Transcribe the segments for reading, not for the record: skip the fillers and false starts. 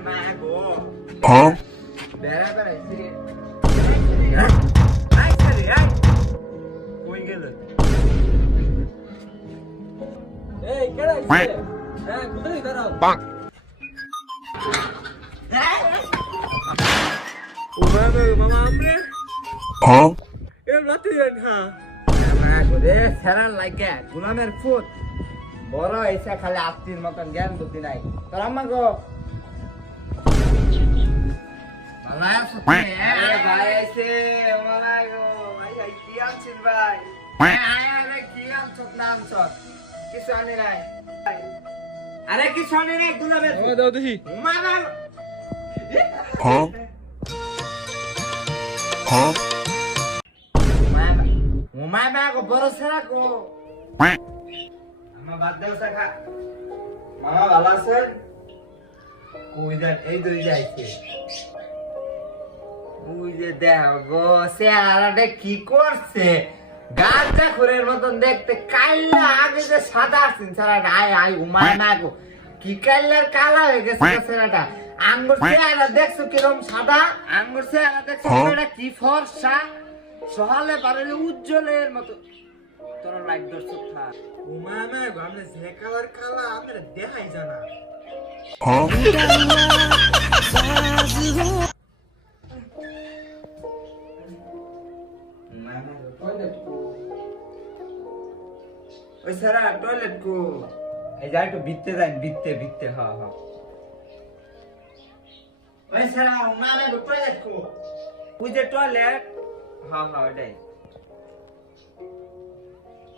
Huh? Bonk. Huh? গুলামের foot বড় হয়েছে খালি আত্মীর মতন জ্ঞান বুদ্ধি নাই তোর আম্মা গো ভাই আইছে ভাই কি আনছিস ভাই কি আনছত না আনছত কিছু আনি নাই আরে কিছু আনি নাই গুলামের দাও দেখি মামা Huh? Huh? মামা গো বড় সেরা গো Quack. আমার বাদ দেও সাখা মামা ভালো আছেন কই দেন এই দুই যাইছে ওই যে দেখো গো চেহারাটা কি করছে গাঁজা খোরের মতন দেখতে কাইলা আগে যে সাদা আসছেন চেহারাটা আয় আয় উমায় না গো কি কাইলার কালা হয়ে গেছে চেহারাটা আঙ্গুর চেহারা দেখছো কিরম সাদা আঙ্গুর চেহারা দেখছো এটা কি ফর্সা সহালে পারলে উজ্জ্বলের মতো তোর লাইট দর্শক থাক উমায় না গো আমরা যে কালার কালা আমরা দেখাই জানা Huh? ওই সারা টয়লেট কো এই যাই তো ভিতরে যাই ভিতরে হ্যাঁ হ্যাঁ ওই সারা মামা গো টয়লেট কো ওই যে টয়লেট হ্যাঁ হ্যাঁ ওটাই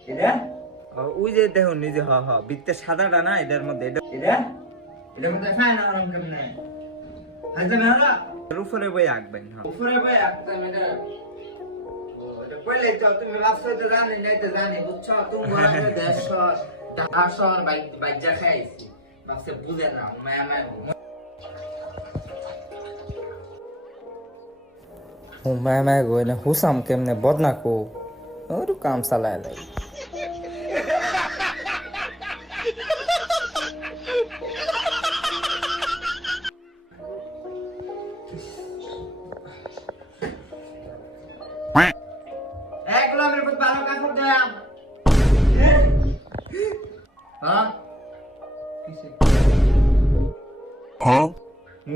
এটা ওই যে দেখো নিজে হ্যাঁ হ্যাঁ ভিতরে সাদাটা না এটার মধ্যে এটার মধ্যে খায় না আরাম কেমনে হাজে মেহরা উপরে বই আঁকবেন হ্যাঁ উপরে বই আঁকতে মেয়েটা কইলে তো তুমি ভাবছো তো জানি নাই তো জানি বুঝছো তুমি বড় দেশ ঢাকা শহর বাইজা খাইছি ভাবছে বুঝে না মায়া मैं गो ने हुसम केमने बदना को और काम चलाए लाई Quack. এক গোলামের পর ভালো কাপড় দে হ্যাঁ কিসে Huh?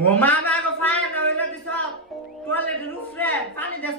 ও মামা গো ফাইন হইলো দিছ টয়লেটের উপরে পানি দে